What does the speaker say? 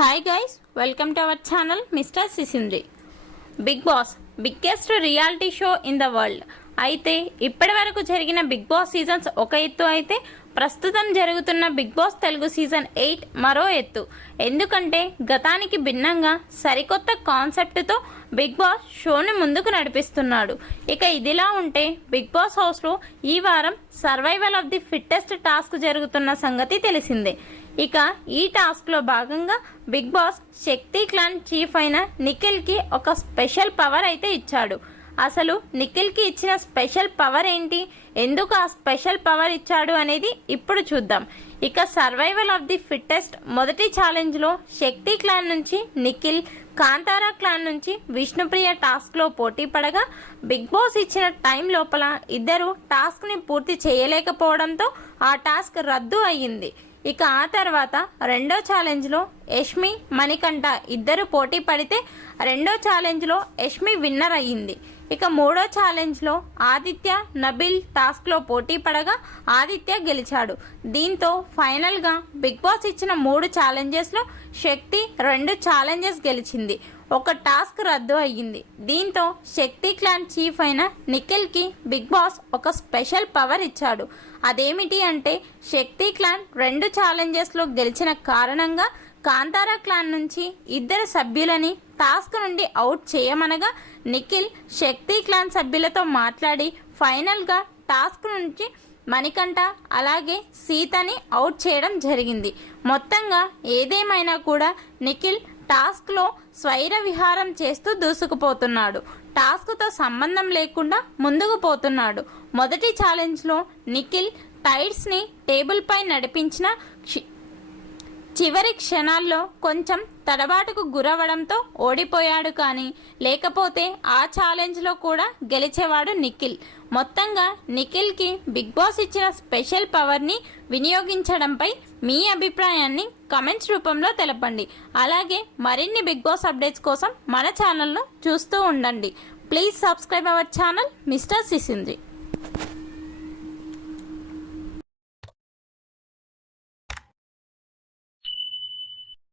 Hi guys, welcome to our channel mister Sisindri. Bigg Boss biggest reality show in the world. అయితే ఇప్పటి వరకు జరిగిన big boss seasons ఒక ఎత్తు అయితే ప్రస్తుతం జరుగుతున్న బిగ్ బాస్ తెలుగు సీజన్ 8 మరో ఎత్తు. ఎందుకంటే గతానికి భిన్నంగా సరికొత్త కాన్సెప్ట్తో బిగ్ బాస్ షోని ముందుకు నడిపిస్తున్నాడు. ఇక ఇదిలా ఉంటే బిగ్ బాస్ హౌస్లో ఈ వారం survival of the fittest task జరుగుతున్న సంగతి తెలిసిందే. ఇక ఈ టాస్క్లో భాగంగా బిగ్ బాస్ శక్తి క్లాన్ చీఫ్ అయిన నిఖిల్కి ఒక స్పెషల్ పవర్ అయితే ఇచ్చాడు. అసలు నిఖిల్కి ఇచ్చిన స్పెషల్ పవర్ ఏంటి, ఎందుకు ఆ స్పెషల్ పవర్ ఇచ్చాడు అనేది ఇప్పుడు చూద్దాం. ఇక సర్వైవల్ ఆఫ్ ది ఫిట్టెస్ట్ మొదటి ఛాలెంజ్లో శక్తి క్లాన్ నుంచి నిఖిల్, కాంతారా క్లాన్ నుంచి విష్ణుప్రియ టాస్క్లో పోటీ పడగా బిగ్ బాస్ ఇచ్చిన టైం లోపల ఇద్దరు టాస్క్ని పూర్తి చేయలేకపోవడంతో ఆ టాస్క్ రద్దు అయ్యింది. ఇక ఆ తర్వాత రెండో ఛాలెంజ్లో యష్మి, మణికంఠ ఇద్దరు పోటీ పడితే రెండో ఛాలెంజ్లో యష్మి విన్నర్ అయ్యింది. ఇక మూడో ఛాలెంజ్లో ఆదిత్య, నబిల్ టాస్క్లో పోటీ పడగా ఆదిత్య గెలిచాడు. దీంతో ఫైనల్గా బిగ్ బాస్ ఇచ్చిన 3 ఛాలెంజెస్లో శక్తి 2 ఛాలెంజెస్ గెలిచింది, ఒక టాస్క్ రద్దు అయ్యింది. దీంతో శక్తి క్లాన్ చీఫ్ అయిన నిఖిల్కి బిగ్ బాస్ ఒక స్పెషల్ పవర్ ఇచ్చాడు. అదేమిటి అంటే శక్తి క్లాన్ 2 ఛాలెంజెస్లో గెలిచిన కారణంగా కాంతారా క్లాన్ నుంచి ఇద్దరు సభ్యులని టాస్క్ నుండి అవుట్ చేయమనగా నిఖిల్ శక్తి క్లాన్ సభ్యులతో మాట్లాడి ఫైనల్గా టాస్క్ నుంచి మణికంఠ అలాగే సీతని అవుట్ చేయడం జరిగింది. మొత్తంగా ఏదేమైనా కూడా నిఖిల్ టాస్క్లో స్వైర విహారం చేస్తూ దూసుకుపోతున్నాడు. టాస్క్తో సంబంధం లేకుండా ముందుకు పోతున్నాడు. మొదటి ఛాలెంజ్లో నిఖిల్ టైర్స్ని టేబుల్ పై నడిపించిన చివరి క్షణాల్లో కొంచెం తడబాటుకు గురవడంతో ఓడిపోయాడు. కానీ లేకపోతే ఆ ఛాలెంజ్లో కూడా గెలిచేవాడు నిఖిల్. మొత్తంగా నిఖిల్కి బిగ్ బాస్ ఇచ్చిన స్పెషల్ పవర్ని వినియోగించడంపై మీ అభిప్రాయాన్ని కమెంట్స్ రూపంలో తెలపండి. అలాగే మరిన్ని బిగ్ బాస్ అప్డేట్స్ కోసం మన ఛానల్ను చూస్తూ ఉండండి. Please subscribe our channel mister సిసింద్రి.